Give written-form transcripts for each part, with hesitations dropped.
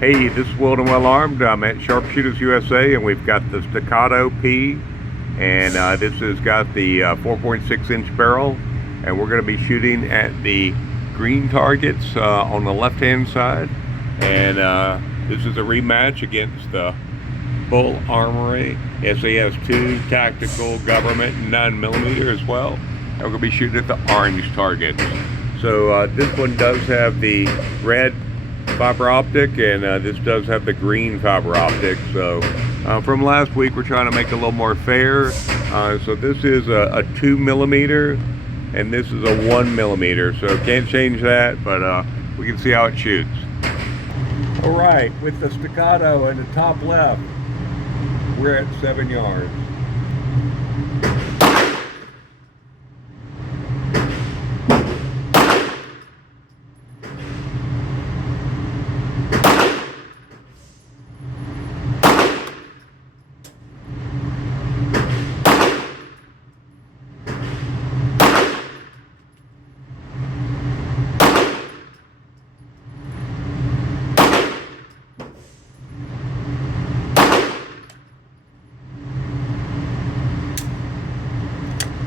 Hey, this is Will and Well Armed. I'm at Sharpshooters USA, and we've got the Staccato P, and this has got the 4.6-inch barrel, and we're going to be shooting at the green targets on the left-hand side, and this is a rematch against the Bul Armory SAS2 Tactical Government 9mm as well, and we're going to be shooting at the orange targets. So this one does have the red fiber optic, and this does have the green fiber optic. So from last week, we're trying to make it a little more fair. So this is a 2mm, and this is a 1mm. So can't change that, but we can see how it shoots. All right, with the Staccato in the top left, we're at 7 yards.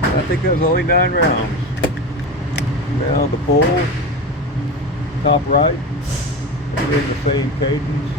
I think that was only 9 rounds. Now the bull, top right, we're in the same cadence.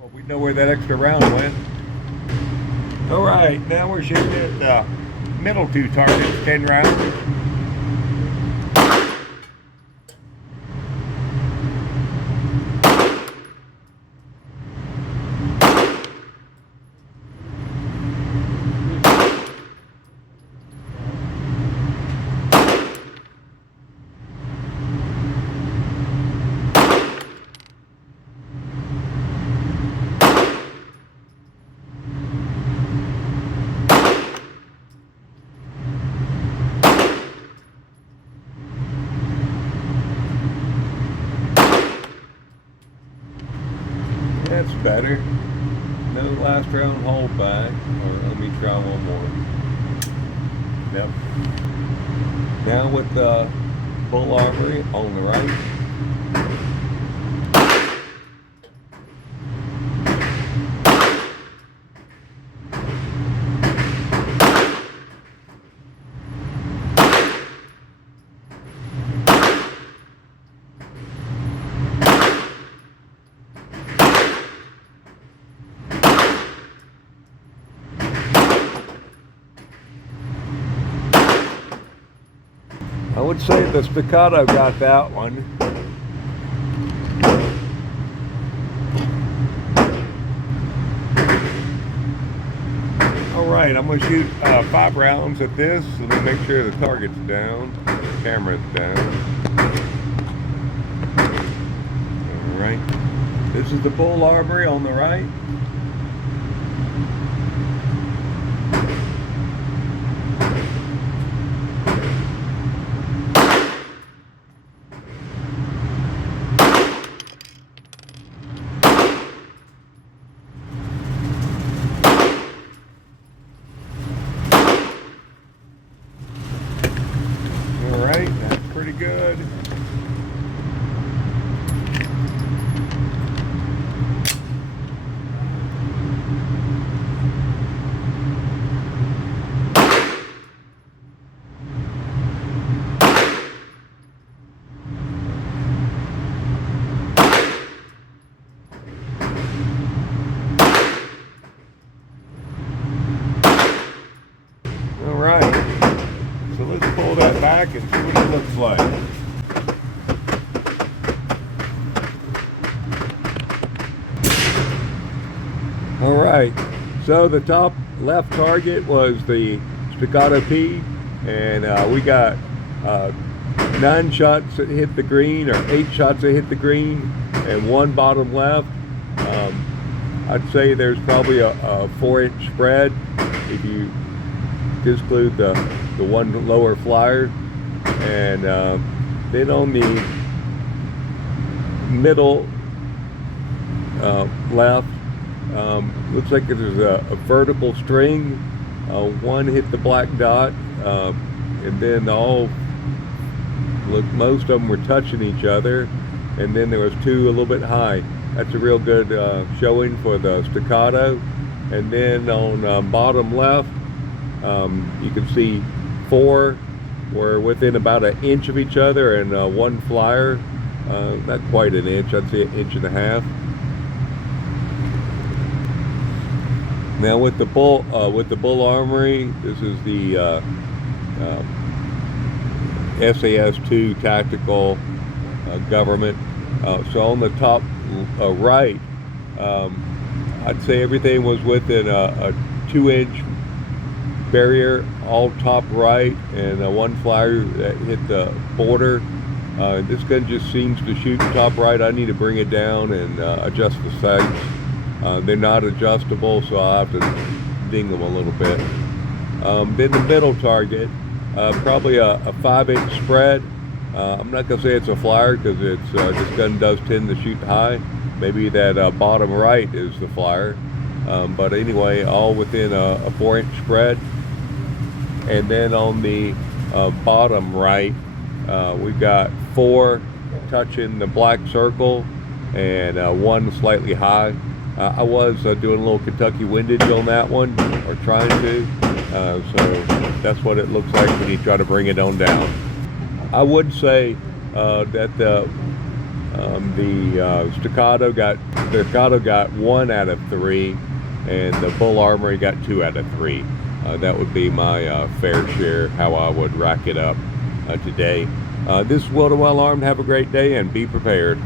Well, we know where that extra round went. All right, now we're shooting at the middle 2 targets, 10 rounds. That's better. No last round hold back. Or let me try one more. Yep. Now with the Bul Armory on the right. I would say the Staccato got that one. All right, I'm going to shoot 5 rounds at this. Let me make sure the target's down, the camera's down. All right, this is the Bul Armory on the right. That's pretty good. All right. So let's pull that back and see what it looks like. All right, so the top left target was the Staccato P, and we got 9 shots that hit the green, or 8 shots that hit the green, and 1 bottom left. I'd say there's probably a 4-inch spread if you disclude the one lower flyer. And then on the middle left, looks like there's a vertical string. One hit the black dot, and then most of them were touching each other, and then there was two a little bit high. That's a real good showing for the staccato. And then on bottom left, you can see 4 were within about 1 inch of each other, and one flyer, not quite 1 inch, I'd say 1.5 inches. Now with the Bul Armory, this is the SASii tactical government. So on the top right, I'd say everything was within a 2-inch barrier, all top right, and one flyer that hit the border. This gun just seems to shoot top right. I need to bring it down and adjust the sights. They're not adjustable, so I'll have to ding them a little bit. Then the middle target, probably a 5-inch spread. I'm not going to say it's a flyer because this gun does tend to shoot high. Maybe that bottom right is the flyer. But anyway, all within a 4-inch spread. And then on the bottom right, we've got 4 touching the black circle and 1 slightly high. I was doing a little Kentucky windage on that one, or trying to. So that's what it looks like when you try to bring it on down. I would say that the staccato got 1 out of 3, and the Bul Armory got 2 out of 3. That would be my fair share, how I would rack it up today. This is Will the Well Armed. Have a great day and be prepared.